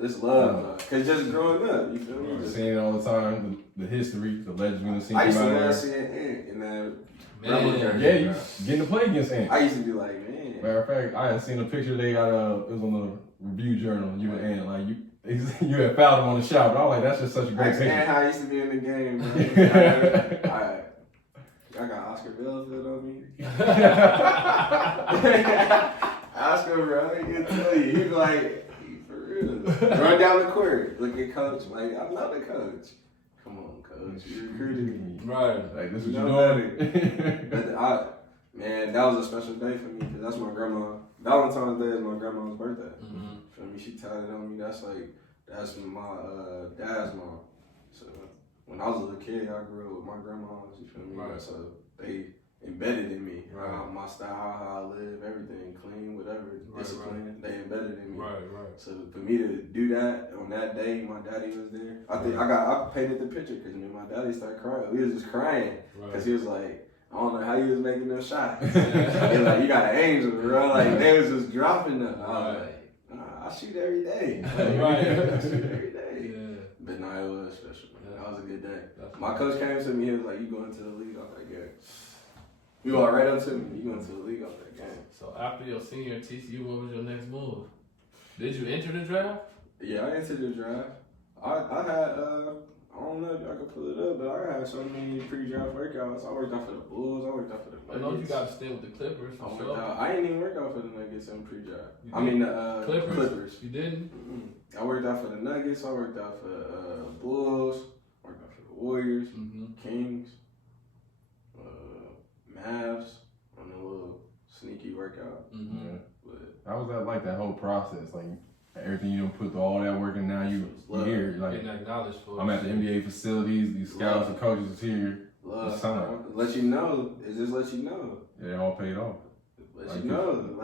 it's love, because just growing up, you feel me? Just seeing it all the time, the history, the legends we done seen. I used to love seeing Ant in that. Yeah, you getting to play against Ant. I used to be like, man. Matter of fact, I had seen a picture they got. It was on the Review Journal. You and Ant, like you had fouled him on the shot, but I was like, that's just such a great picture. Ant, how I used to be in the game, bro. I got Oscar Bellfield on me. Oscar, bro, he can tell you. He be like, for real. Run down the court. Look at coach. Like, I'm not the coach. Come on, coach. You recruited me. Right. Like, this is what you doing. But man, that was a special day for me because that's my grandma. Valentine's Day is my grandma's birthday. Mm-hmm. Feel me? She tied it on me. That's my dad's mom. So when I was a little kid, I grew up with my grandmas. You feel me? Right. So they embedded in me. Right. My style, how I live, everything, clean, whatever, discipline. They embedded in me. Right. So for me to do that on that day, my daddy was there. I painted the picture because my daddy started crying. We was just crying because he was like, I don't know how you was making those shots. He was like, you got an angel, bro. Like they was just dropping them. I was like, nah, I shoot every day. I shoot every day. Yeah. But no, it was special. Yeah. That was a good day. My coach came to me. He was like, "You going to the league off that game?" You walked right up to me. You going to the league off that game? So after your senior at TCU, what was your next move? Did you enter the draft? Yeah, I entered the draft. I had I don't know if y'all can pull it up, but I had so many pre-draft workouts. I worked out for the Bulls. I worked out for the Nuggets. I know you got to stay with the Clippers for sure. I didn't even work out for the Nuggets in pre-draft. You I mean did? the Clippers. You didn't? Mm-hmm. I worked out for the Nuggets. I worked out for Bulls. Worked out for the Warriors, Kings, Mavs on a little sneaky workout. Yeah. But How was that like, that whole process? Like, everything you don't put all that work in, now you here. Like, Getting acknowledged for I'm at the NBA facilities, these scouts and coaches is here. Love, bro. let you know. It just let you know. Yeah, it all paid off. Let you know.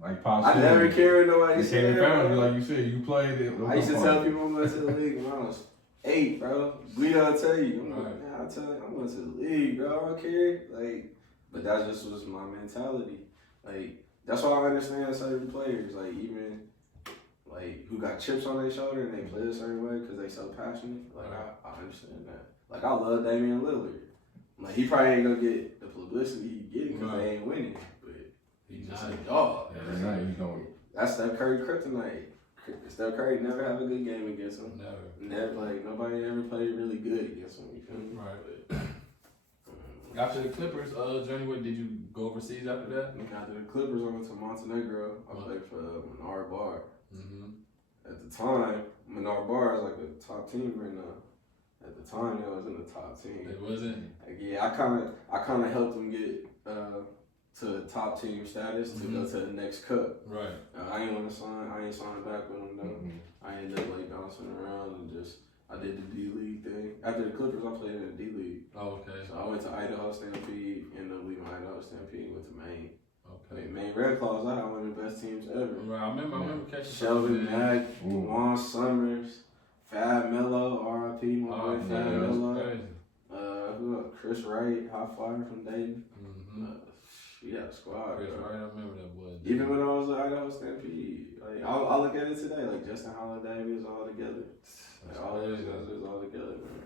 Like Pop I said, never cared what nobody you came and said. found you, Bro. like you said, you played it. I used to tell people I'm going to the league when I was 8, bro. Guido will tell you. I'm like, man, I'll tell you, I'm going to the league, bro. I don't care. Like, but that just was my mentality. Like, that's why I understand certain players, like, even, like, who got chips on their shoulder and they play a certain way because they so passionate. Like, I understand that. Like, I love Damian Lillard. Like, he probably ain't going to get the publicity he getting because they ain't winning. But he's just a dog. Yeah, he's going. That's Steph Curry kryptonite. Steph Curry never have a good game against him. Never. Like, nobody ever played really good against him. You feel me? Right. After the Clippers journey, did you go overseas after that? After the Clippers, I went to Montenegro. I played for Menard Bar. At the time, Menard Bar is like a top team right now. At the time, it was in the top team. It wasn't? Like, yeah, I kind of helped them get to top team status to go to the next cup. Right. I ain't want to sign. I ain't signed back with them though. I ended up like bouncing around and just I did the D League thing. After the Clippers, I played in the D League. Oh, okay. So I went to Idaho Stampede, ended up leaving Idaho Stampede, went to Maine. Okay. Maine Red Claws, I had one of the best teams ever. Right. I remember catching Shelvin Mack, Juan Summers, Fab Mello, R.I.P. my boy Fab Mello. Who else? Chris Wright, hot fire from Dayton. We had a squad. Chris bro. Wright, I remember that boy. Even when I was at Idaho Stampede, like I look at it today, like Justin Holiday was all together. Like, all those guys was all together, man.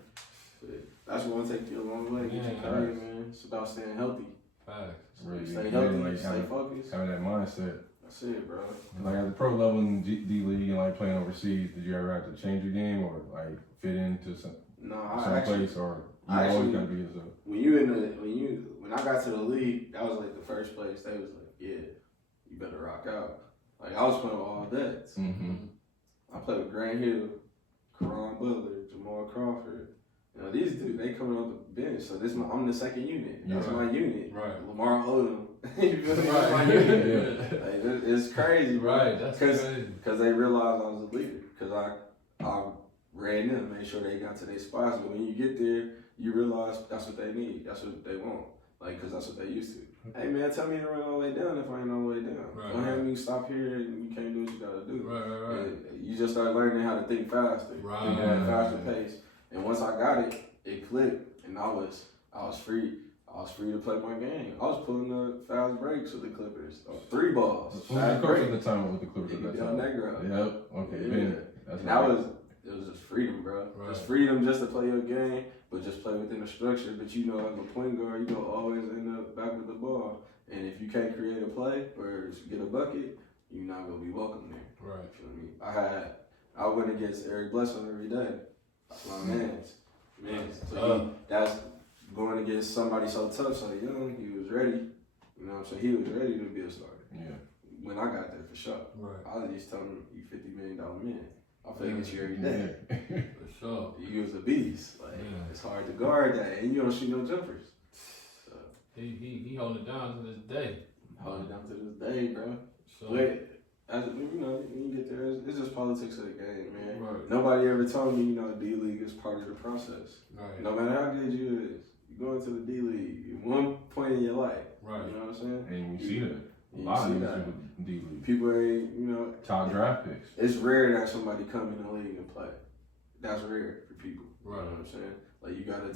But that's what will take you a long way. Get your career, man. It's about staying healthy. Facts. Really, Stay healthy, like, stay focused. Having that mindset. That's it, bro. Like at the pro level in D League and like playing overseas, did you ever have to change your game or like fit into some place, or you always gotta be yourself? When I got to the league, that was like the first place. They was like, yeah, you better rock out. Like I was playing with all vets. I played with Grant Hill, Karan Butler, Jamal Crawford. You know, these dudes, they coming off the bench. So I'm the second unit. That's my unit. Right. Lamar Odom. You feel me? Right. That's my unit. Like, it's crazy, bro. Right. That's crazy. Because they realized I was a leader. Because I ran them, made sure they got to their spots. But when you get there, you realize that's what they need. That's what they want. Like, because that's what they used to. Hey, man, tell me to run all the way down if I ain't all the way down. Don't have me stop here and you can't do what you got to do. Right. And you just start learning how to think faster. Think at a faster pace. And once I got it, it clicked. And I was free. I was free to play my game. I was pulling the fast breaks with the Clippers. 3 balls. Who was the coach at the time with the Clippers at that time? Negro. Yep. Okay. Yeah. It was just freedom, bro. Right. Just freedom just to play your game, but just play within a structure. But you know, as a point guard, you gonna always end up back with the ball. And if you can't create a play or get a bucket, you're not gonna be welcome there. Right. You feel me? I went against Eric Bledsoe every day. That's my man's. So that's going against somebody so tough, so young. He was ready. You know what I'm saying? He was ready to be a starter. Yeah. When I got there, for sure. Right. I was just telling him, "You $50 million man. I'll play against you every day." For sure. You was a beast. Like it's hard to guard that, and you don't shoot no jumpers. So he holding it down to this day. Holding it down to this day, bro. So, but as you know, when you get there, it's just politics of the game, man. Right. Nobody ever told me, D League is part of the process. Right. No matter how good you is, you go into the D League at one point in your life. Right. You know what I'm saying? And you see that. A lot of niggas with D League. People ain't, top draft picks. It's rare that somebody come in the league and play. That's rare for people. Right. You know what I'm saying? Like you gotta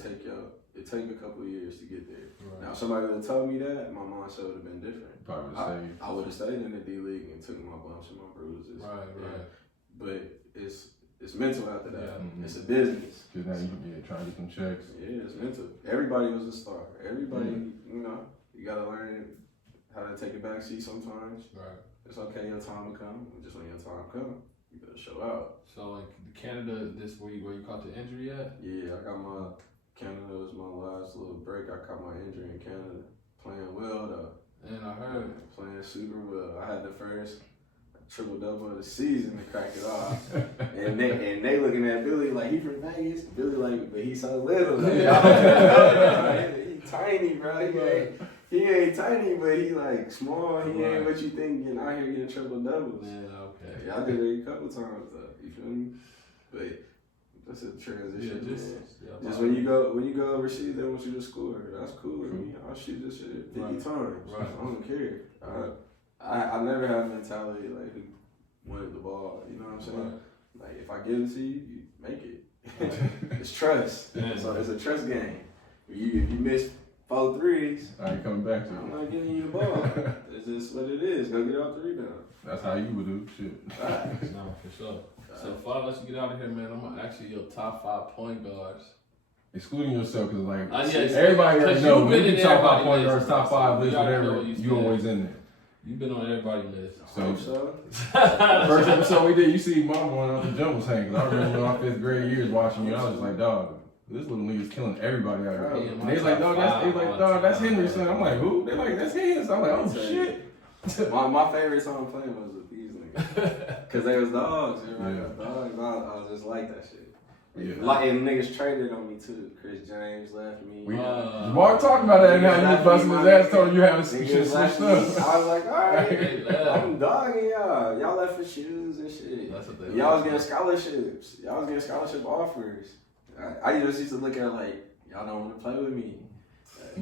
it take a couple of years to get there. Right. Now if somebody would have told me that, my mindset would have been different. I would have stayed in the D League and took my bumps and my bruises. Right. But it's mental after that. Yeah. It's a business. Cause now you trying to get some checks. Yeah, it's mental. Everybody was a star. Everybody, you gotta learn had to take a back seat sometimes. Right. It's okay, your time will come. Just when your time come, you better show out. So in Canada this week, where you caught the injury at? Yeah, I got my Canada was my last little break. I caught my injury in Canada. Playing well though. And I heard. Playing super well. I had the first triple double of the season to crack it off. and they looking at Billy like he from Vegas. Billy like, but he's so little. Like, he tiny, bro. He ain't tiny, but he like small. He ain't what you think getting out here getting triple doubles. Yeah, okay. Yeah, I did it a couple times though. You feel me? But that's a transition. Yeah, just when you go overseas, they want you to score. That's cool with me. I'll shoot this shit 50 times. Right. I don't care. I never had a mentality like who wanted the ball. You know what I'm saying? Right. Like if I give it to you, you make it. It's trust. Yeah. So it's a trust game. If you miss 4 threes, I ain't coming back to I'm it. not giving you the ball. It's just what it is. Go get off the rebound. That's how you would do shit. No, for sure. So, Father, let's get out of here, man. I'm gonna ask you your top 5 point guards. Excluding yourself, because like Yeah, everybody already know when you top 5 point list, guards, top 5 list, whatever, you always in there. You've been on everybody's list. So First episode we did, you see Mom going on the jump was hanging. I remember in my 5th grade years watching you. I was just like, dog, this little nigga's killing everybody out here. Yeah, And they was like, dog, that's Henry's son. I'm like, who? They like, that's his. I'm like, oh shit. my favorite song playing was with these niggas. Cause they was dogs. Everybody was dogs. I was just like that shit. Yeah. Like, and niggas traded on me too. Chris James left me. Jamar talking about that and how you busting his ass, told you having some shit switched up. I was like, alright, I'm dogging y'all. Y'all left for shoes and shit. That's what they y'all was getting scholarships. Y'all was getting scholarship offers. I just used to look at it like, y'all don't want to play with me.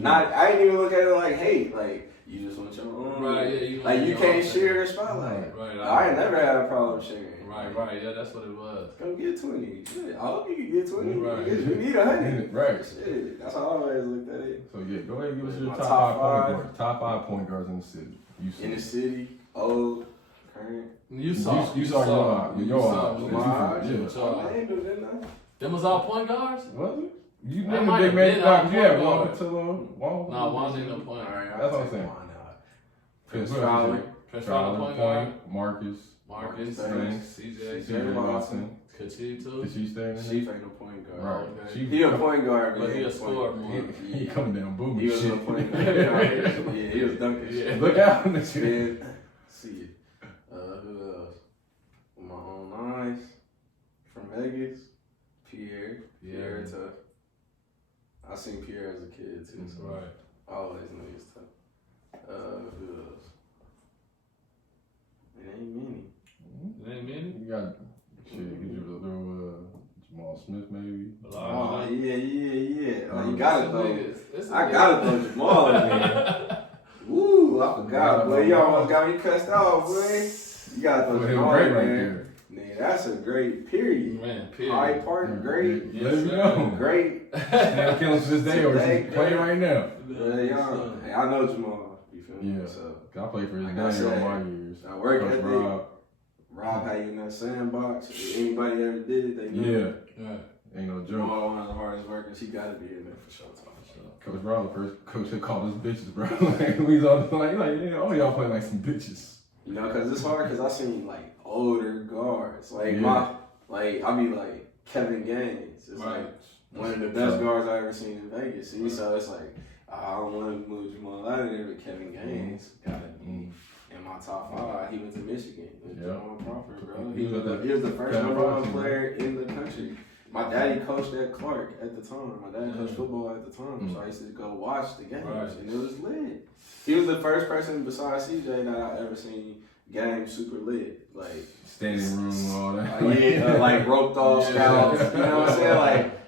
I didn't even look at it like hate. Like, you just want your own. Right, yeah. Like, you can't share the spotlight. Right. I ain't never had a problem sharing. Right, yeah, that's what it was. Come get 20. Shit, I hope you can get 20. Right. You need 100. Right. Shit, that's how I always looked at it. So yeah, go ahead and give us your My top 5 top point guards. Top 5 point guards in the city. In the city, old, current. You saw your I named them, didn't I? Them was all point guards? Was it? You That named might the have big been man. our You had point Juan guard. Patillo. No, Juan ain't no point. Alright, That's what I'm saying. Prince Fowler. Prince Fowler point guard. Marcus. CJ Watson. Kachie too. Did she stay in there? Chief ain't no point guard. Right. Okay. He a point guard, But he a scorer. He coming down booming He was shit. a point guard. Yeah, he was dunking shit. Look out. Then, see it. Who else? My own eyes. From Vegas. Pierre tough. I seen Pierre as a kid too, so Right. I always knew he was tough. Who else? It ain't many. It ain't many? You got shit. You could throw Jamal Smith maybe. Oh yeah. Oh, you gotta throw. I I gotta throw Jamal in there. Woo! I forgot, boy. You almost got me cussed off, boy. You gotta throw Jamal in there. Man, that's a great period. Man, period. Hyde Park, great. Yes, Let me sir. know. Great. Still killing to this day, or is he playing right now? Hey, I know Jamal. You feel me? Yeah. So I played for his Like I dad said, all my years. I work Coach ethic. Rob had you in that sandbox. If anybody ever did it, they know. Yeah. Right. Ain't no joke. Jamal, one of the hardest workers. He gotta be in there for sure. Coach Brown, the first coach that called us bitches, bro. Like, we was all like, yeah, all y'all play like some bitches. You know, cause it's hard. Cause I seen like older guards. Like Yeah. I be like Kevin Gaines. It's Right. like one of the best guards I ever seen in Vegas. See, so it's like I don't want to move Jamal out of there, but Kevin Gaines gotta be in my top 5. He went to Michigan with Jamal Crawford, bro. He was the first #1 player in the country. My daddy coached at Clark at the time. My daddy coached football at the time, so I used to go watch the games, and it was lit. He was the first person besides CJ that I ever seen games super lit, like standing room, all that. Like roped off scouts. You know what I'm saying? Like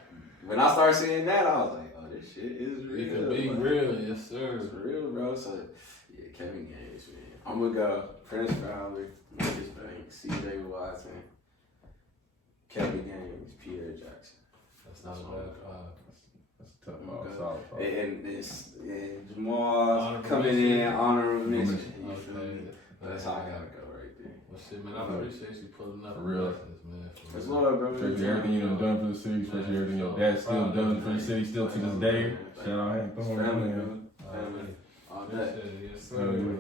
when I started seeing that, I was like, oh, this shit is real. It could be like, real, yes sir. It's real, bro. So yeah, Kevin Gaines, man. I'm gonna go Prince Fowler, Marcus Banks, CJ Watson, Kevin Gaines, Pierre Jackson. That's not a bad 5. That's a tough, solid. And Jamal coming in, honorable mention. You feel me? Okay. That's how I gotta go right there. Well, shit, man, I appreciate you pulling up. For real. Man. That's love, bro. Especially everything you done for the city, especially everything your dad still done for the city, still to this day. Shout out Hank Thorns, man. All day. Yes, sir.